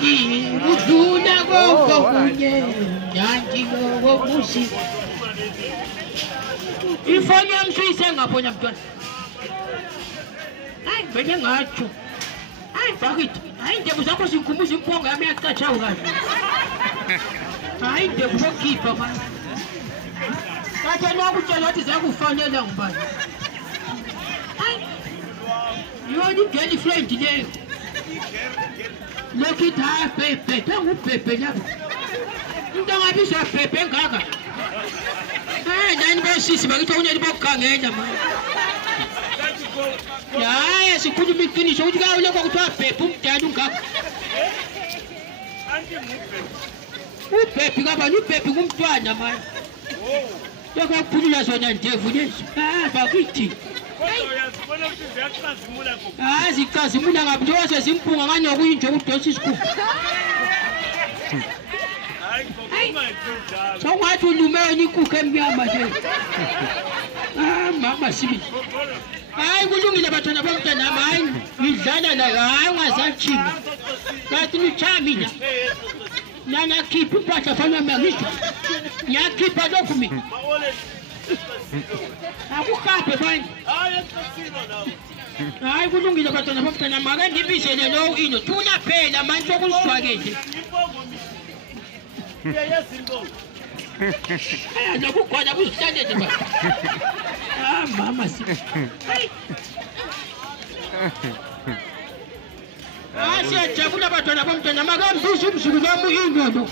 Uduna go kunye yanti go kusi. Ifoni yamshisa ngaphonya mntwana. Hayi bene ngatsho. Hayi bakithi, hayi ndebu zakho sinkhumbuza impongo yami yacatshawu kahle. Hayi ndebu zokhipha manje. Kathi nokutshela ukuthi zakufanele ngubani. Hayi. Yona girlfriend leyo. Lokithi hayi Pepe, ngubhebhe lapha. Into ngabizwa Pepe ngaka. Nani bosisi bakithi unyeli bokukhangela manje. Ya sikhuluma iqiniso ukuthi ka lokho kuthiwa Pepe umdala ungaka. Upepe kabani upepe kumntwana manje. Lokho akuphulula zona ndevu lezi. Bakithi. Uyazibona ukuthi ziyacazimula kuphi? Zicazimula ngapi njengoba sezimpunga ngani okuyinje ukudosa isikhulu. Hayi ngokungayenjalo. Sawungathi ulumeni inkukhu emnyama nje. Mama sibi. Hayi kulungile bathona bomntana hayi ngidlala la hayi ungazathinga. Kathi nichaya mina. Nana khipha impahla fana mangisho. Ngiyakhipha lokhu mina. Akukhaphe manje. Hayi esasino nawo. Hayi kulungile bathona bomntana make ngibizele lo ino thuna phela manje okuswakele. Yezinto. Nokukhona kusihlale nje. Mama sibi. Siyajabula bathona bomntana makambize umzukulu wami inono.